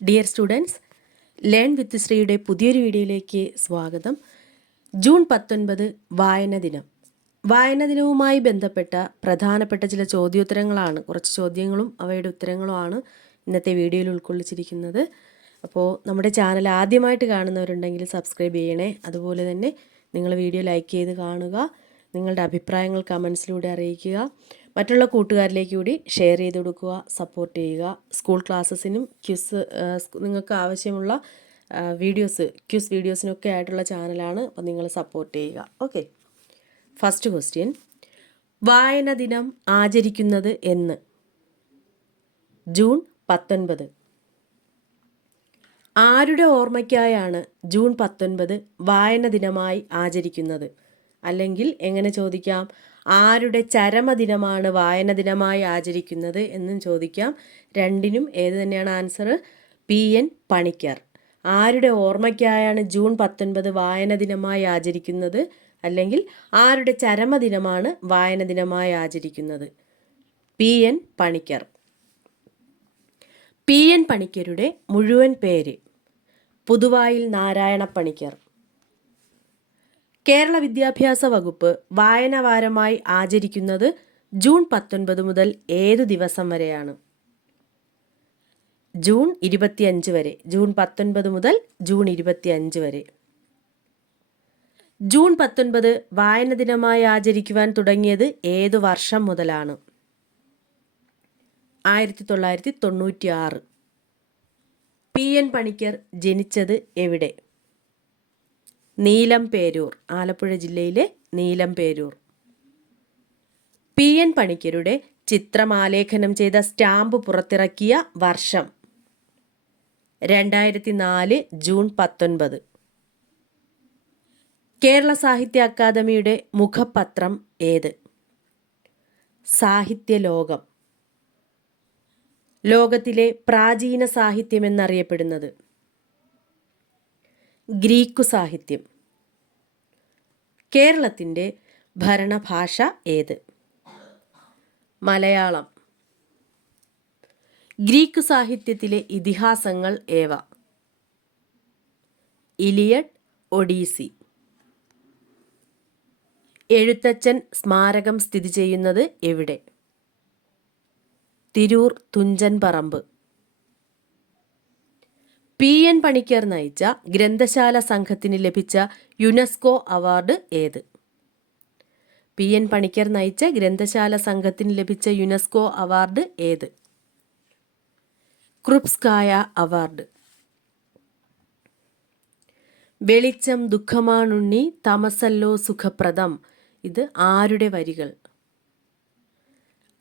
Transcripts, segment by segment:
Dear students, learn with ശ്രീയുടെ പുതിയൊരു വീഡിയോയിലേക്ക് സ്വാഗതം. ജൂൺ 19 വായന ദിനം. വായന ദിനവുമായി ബന്ധപ്പെട്ട പ്രധാനപ്പെട്ട ചില ചോദ്യോത്തരങ്ങളാണ്, കുറച്ച് ചോദ്യങ്ങളും അവയുടെ ഉത്തരങ്ങളുമാണ് ഇന്നത്തെ വീഡിയോയിൽ ഉൾക്കൊള്ളിച്ചിരിക്കുന്നത്. അപ്പോൾ നമ്മുടെ ചാനൽ ആദ്യമായിട്ട് കാണുന്നവരുണ്ടെങ്കിൽ സബ്സ്ക്രൈബ് ചെയ്യണേ. അതുപോലെ തന്നെ നിങ്ങൾ വീഡിയോ ലൈക്ക് ചെയ്ത് കാണുക, നിങ്ങളുടെ അഭിപ്രായങ്ങൾ കമൻസിലൂടെ അറിയിക്കുക, മറ്റുള്ള കൂട്ടുകാരിലേക്ക് കൂടി ഷെയർ ചെയ്ത് കൊടുക്കുക, സപ്പോർട്ട് ചെയ്യുക. സ്കൂൾ ക്ലാസ്സസിനും ക്വിസ് നിങ്ങൾക്ക് ആവശ്യമുള്ള ക്വിസ് വീഡിയോസിനൊക്കെ ആയിട്ടുള്ള ചാനലാണ്. അപ്പോൾ നിങ്ങൾ സപ്പോർട്ട് ചെയ്യുക. Okay, first question. വായന ദിനം ആചരിക്കുന്നത് എന്ന്? ജൂൺ 19. ആരുടെ ഓർമ്മയ്ക്കായാണ് ജൂൺ 19 വായന ദിനമായി ആചരിക്കുന്നത്? അല്ലെങ്കിൽ എങ്ങനെ ചോദിക്കാം, ആരുടെ ചരമദിനമാണ് വായന ദിനമായി ആചരിക്കുന്നത് എന്നും ചോദിക്കാം. രണ്ടിനും ഏത് തന്നെയാണ് ആൻസർ? PN പണിക്കർ. ആരുടെ ഓർമ്മയ്ക്കായാണ് ജൂൺ 19 വായന ദിനമായി ആചരിക്കുന്നത്? അല്ലെങ്കിൽ ആരുടെ ചരമദിനമാണ് വായന ദിനമായി ആചരിക്കുന്നത്? PN പണിക്കർ. PN പണിക്കരുടെ മുഴുവൻ പേര്? പുതുവായിൽ നാരായണ പണിക്കർ. കേരള വിദ്യാഭ്യാസ വകുപ്പ് വായനവാരമായി ആചരിക്കുന്നത് ജൂൺ 19 മുതൽ ഏതു ദിവസം വരെയാണ്? ജൂൺ 25 വരെ. ജൂൺ 19 മുതൽ ജൂൺ 25 വരെ. ജൂൺ 19 വായന ദിനമായി ആചരിക്കുവാൻ തുടങ്ങിയത് ഏതു വർഷം മുതലാണ്? 1996. PN പണിക്കർ ജനിച്ചത് എവിടെ? നീലംപേരൂർ, ആലപ്പുഴ ജില്ലയിലെ നീലംപേരൂർ. PN പണിക്കരുടെ ചിത്രമാലേഖനം ചെയ്ത സ്റ്റാമ്പ് പുറത്തിറക്കിയ വർഷം? 2004 ജൂൺ 19. കേരള സാഹിത്യ അക്കാദമിയുടെ മുഖപത്രം ഏത്? സാഹിത്യലോകം. ലോകത്തിലെ പ്രാചീന സാഹിത്യം എന്നറിയപ്പെടുന്നത്? ഗ്രീക്കു സാഹിത്യം. കേരളത്തിൻ്റെ ഭരണഭാഷ ഏത്? മലയാളം. ഗ്രീക്ക് സാഹിത്യത്തിലെ ഇതിഹാസങ്ങൾ ഏവ? ഇലിയഡ്, ഒഡീസി. എഴുത്തച്ഛൻ സ്മാരകം സ്ഥിതി ചെയ്യുന്നത് എവിടെ? തിരൂർ തുഞ്ചൻ പറമ്പ്. PN പണിക്കർ നയിച്ച ഗ്രന്ഥശാല സംഘത്തിന് ലഭിച്ച യുനെസ്കോ അവാർഡ് ഏത്? PN പണിക്കർ നയിച്ച ഗ്രന്ഥശാല സംഘത്തിന് ലഭിച്ച യുനെസ്കോ അവാർഡ് ഏത്? ക്രുപ്സ്കായ അവാർഡ്. വെളിച്ചം ദുഃഖമാണുണ്ണി, തമസല്ലോ സുഖപ്രദം. ഇത് ആരുടെ വരികൾ?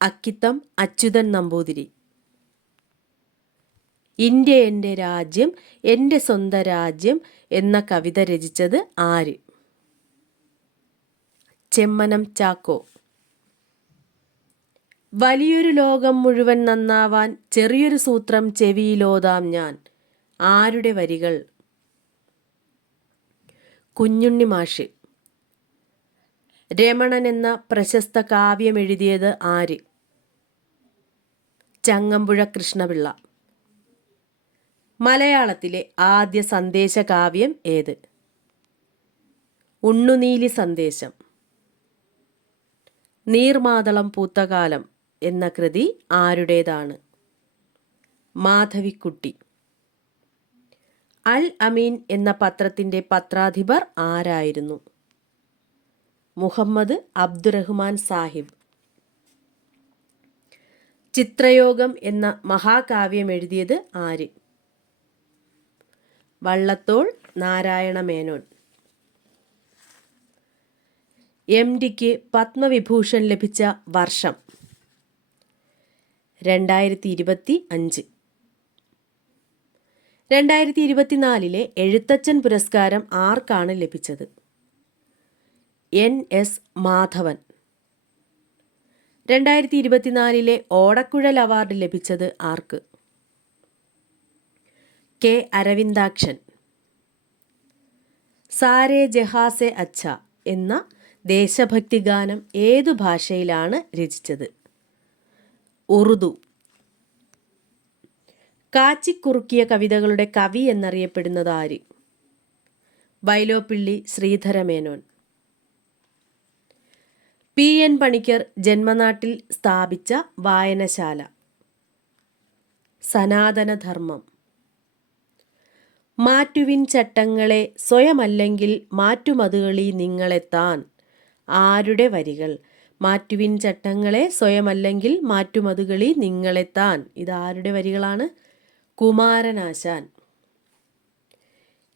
അക്കിത്തം അച്യുതൻ നമ്പൂതിരി. ഇന്ത്യ എൻ്റെ രാജ്യം, എൻ്റെ സ്വന്തം രാജ്യം എന്ന കവിത രചിച്ചത് ആര്? ചെമ്മനം ചാക്കോ. വലിയൊരു ലോകം മുഴുവൻ നന്നാവാൻ ചെറിയൊരു സൂത്രം ചെവിയിലോതാം ഞാൻ. ആരുടെ വരികൾ? കുഞ്ഞുണ്ണി മാഷ്. രമണൻ എന്ന പ്രശസ്ത കാവ്യം എഴുതിയത് ആര്? ചങ്ങമ്പുഴ കൃഷ്ണപിള്ള. മലയാളത്തിലെ ആദ്യ സന്ദേശകാവ്യം ഏത്? ഉണ്ണുനീലി സന്ദേശം. നീർമാതളം പൂത്തകാലം എന്ന കൃതി ആരുടേതാണ്? മാധവിക്കുട്ടി. അൽ അമീൻ എന്ന പത്രത്തിൻ്റെ പത്രാധിപർ ആരായിരുന്നു? മുഹമ്മദ് അബ്ദുറഹ്മാൻ സാഹിബ്. ചിത്രയോഗം എന്ന മഹാകാവ്യം എഴുതിയത് ആര്? വള്ളത്തോൾ നാരായണ മേനോൻ. MDക്ക് പത്മവിഭൂഷൺ ലഭിച്ച വർഷം? 2025. 2024 എഴുത്തച്ഛൻ പുരസ്കാരം ആർക്കാണ് ലഭിച്ചത്? NS മാധവൻ. 2024 ഓടക്കുഴൽ അവാർഡ് ലഭിച്ചത് ആർക്ക്? K അരവിന്ദാക്ഷൻ. സാരേ ജഹാസെ അച്ഛ എന്ന ദേശഭക്തി ഗാനം ഏതു ഭാഷയിലാണ് രചിച്ചത്? ഉറുദു. കാച്ചിക്കുറുക്കിയ കവിതകളുടെ കവി എന്നറിയപ്പെടുന്നത് ആര്? വൈലോപ്പിള്ളി ശ്രീധരമേനോൻ. P.N. പണിക്കർ ജന്മനാട്ടിൽ സ്ഥാപിച്ച വായനശാല? സനാതനധർമ്മം. മാറ്റുവിൻ ചട്ടങ്ങളെ സ്വയമല്ലെങ്കിൽ മാറ്റുമതുകളി നിങ്ങളെത്താൻ. ആരുടെ വരികൾ? മാറ്റുവിൻ ചട്ടങ്ങളെ സ്വയമല്ലെങ്കിൽ മാറ്റുമതുകളി നിങ്ങളെത്താൻ. ഇതാരുടെ വരികളാണ്? കുമാരനാശാൻ.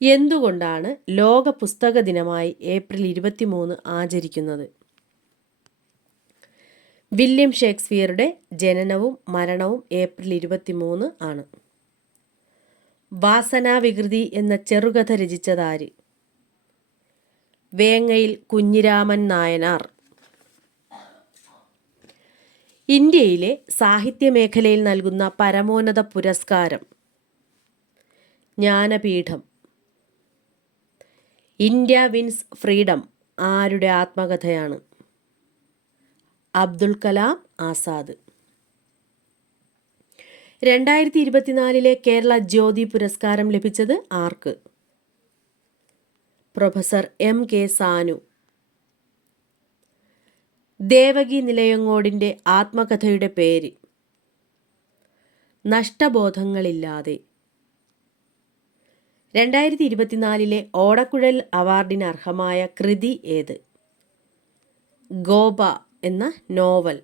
എന്തുകൊണ്ടാണ് ലോക പുസ്തക ദിനമായി ഏപ്രിൽ 23 ആചരിക്കുന്നത്? വില്യം ഷേക്സ്പിയറുടെ ജനനവും മരണവും ഏപ്രിൽ 23 ആണ്. വാസനാവികൃതി എന്ന ചെറുകഥ രചിച്ചതാര്? വേങ്ങയിൽ കുഞ്ഞിരാമൻ നായനാർ. ഇന്ത്യയിലെ സാഹിത്യമേഖലയിൽ നൽകുന്ന പരമോന്നത പുരസ്കാരം? ജ്ഞാനപീഠം. ഇന്ത്യ വിൻസ് ഫ്രീഡം ആരുടെ ആത്മകഥയാണ്? അബ്ദുൽ കലാം ആസാദ്. 2024 കേരള ജ്യോതി പുരസ്കാരം ലഭിച്ചത് ആർക്ക്? Professor M.K. സാനു. ദേവകി നിലയങ്ങോടിൻ്റെ ആത്മകഥയുടെ പേര്? നഷ്ടബോധങ്ങളില്ലാതെ. 2024 ഓടക്കുഴൽ അവാർഡിന് അർഹമായ കൃതി ഏത്? ഗോപ എന്ന നോവൽ.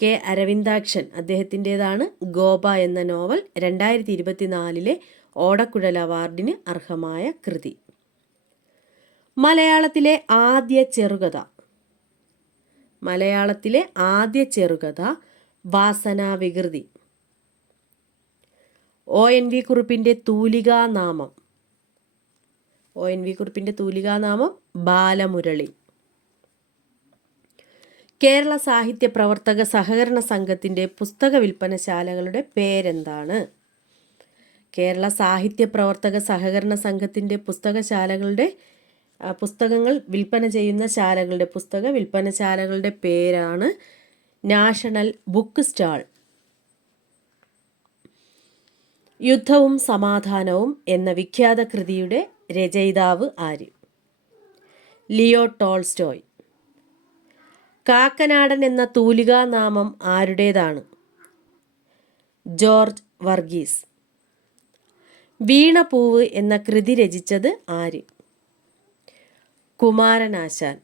കെ അരവിന്ദാക്ഷൻ അദ്ദേഹത്തിൻ്റെതാണ് ഗോപ എന്ന നോവൽ 2024 ഓടക്കുഴൽ അവാർഡിന് അർഹമായ കൃതി. മലയാളത്തിലെ ആദ്യ ചെറുകഥ വാസനാവികൃതി. ONV കുറുപ്പിൻ്റെ തൂലികാനാമം ബാലമുരളി. കേരള സാഹിത്യ പ്രവർത്തക സഹകരണ സംഘത്തിൻ്റെ പുസ്തക വിൽപ്പനശാലകളുടെ പേരെന്താണ്? കേരള സാഹിത്യ പ്രവർത്തക സഹകരണ സംഘത്തിൻ്റെ പുസ്തകങ്ങൾ വിൽപ്പന ചെയ്യുന്ന പുസ്തക വിൽപ്പനശാലകളുടെ പേരാണ് നാഷണൽ ബുക്ക് സ്റ്റാൾ. യുദ്ധവും സമാധാനവും എന്ന വിഖ്യാത കൃതിയുടെ രചയിതാവ് ആര്? Leo Tolstoy. കാക്കനാടൻ എന്ന തൂലികാനാമം ആരുടേതാണ്? ജോർജ് വർഗീസ്. വീണപൂവ് എന്ന കൃതി രചിച്ചത് ആര്? കുമാരനാശാൻ.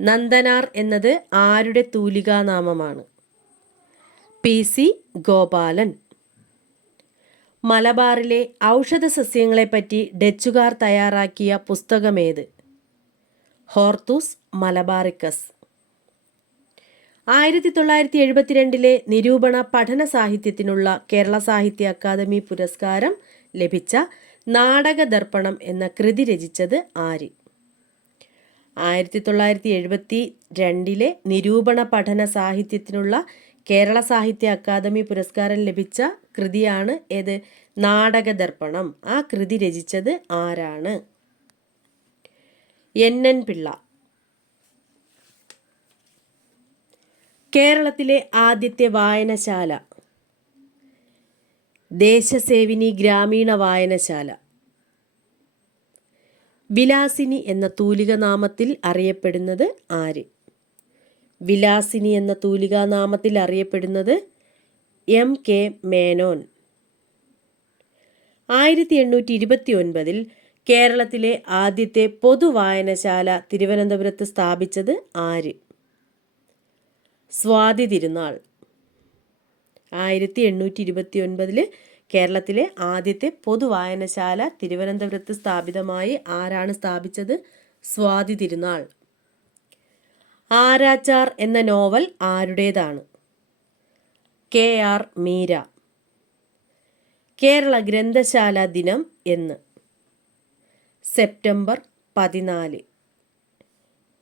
നന്ദനാർ എന്നത് ആരുടെ തൂലികാനാമമാണ്? PC ഗോപാലൻ. മലബാറിലെ ഔഷധ സസ്യങ്ങളെപ്പറ്റി ഡച്ചുകാർ തയ്യാറാക്കിയ പുസ്തകമേത്? Hortus Malabaricus. 1972 നിരൂപണ പഠന സാഹിത്യത്തിനുള്ള കേരള സാഹിത്യ അക്കാദമി പുരസ്കാരം ലഭിച്ച നാടകദർപ്പണം എന്ന കൃതി രചിച്ചത് ആര്? 1972 നിരൂപണ പഠന സാഹിത്യത്തിനുള്ള കേരള സാഹിത്യ അക്കാദമി പുരസ്കാരം ലഭിച്ച കൃതിയാണ് ഏത്? നാടകദർപ്പണം. ആ കൃതി രചിച്ചത് ആരാണ്? NN പിള്ള. കേരളത്തിലെ ആദ്യത്തെ വായനശാല? ദേശസേവിനി ഗ്രാമീണ വായനശാല. വിലാസിനി എന്ന തൂലികാനാമത്തിൽ അറിയപ്പെടുന്നത് ആര്? വിലാസിനി എന്ന തൂലികാനാമത്തിൽ അറിയപ്പെടുന്നത് M.K. മേനോൻ. 1829 കേരളത്തിലെ ആദ്യത്തെ പൊതുവായനശാല തിരുവനന്തപുരത്ത് സ്ഥാപിച്ചത് ആര്? സ്വാതി തിരുനാൾ. 1829 കേരളത്തിലെ ആദ്യത്തെ പൊതുവായനശാല തിരുവനന്തപുരത്ത് സ്ഥാപിതമായി. ആരാണ് സ്ഥാപിച്ചത്? സ്വാതി തിരുനാൾ. ആരാച്ചാർ എന്ന നോവൽ ആരുടേതാണ്? KR മീര. കേരള ഗ്രന്ഥശാല ദിനം എന്ന്? സെപ്റ്റംബർ 14.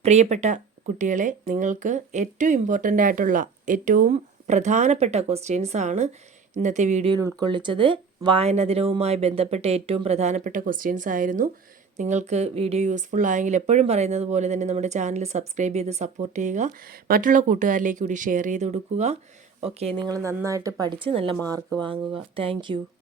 പ്രിയപ്പെട്ട കുട്ടികളെ, നിങ്ങൾക്ക് ഏറ്റവും ഇമ്പോർട്ടൻ്റ് ആയിട്ടുള്ള ഏറ്റവും പ്രധാനപ്പെട്ട ക്വസ്റ്റ്യൻസ് ആണ് ഇന്നത്തെ വീഡിയോയിൽ ഉൾക്കൊള്ളിച്ചത്. വായനാ ദിനവുമായി ബന്ധപ്പെട്ട ഏറ്റവും പ്രധാനപ്പെട്ട ക്വസ്റ്റ്യൻസ് ആയിരുന്നു. നിങ്ങൾക്ക് വീഡിയോ യൂസ്ഫുൾ ആയെങ്കിൽ എപ്പോഴും പറയുന്നത് പോലെ തന്നെ നമ്മുടെ ചാനൽ സബ്സ്ക്രൈബ് ചെയ്ത് സപ്പോർട്ട് ചെയ്യുക. മറ്റുള്ള കൂട്ടുകാരിലേക്ക് കൂടി ഷെയർ ചെയ്ത് കൊടുക്കുക. ഓക്കെ, നിങ്ങൾ നന്നായിട്ട് പഠിച്ച് നല്ല മാർക്ക് വാങ്ങുക. താങ്ക്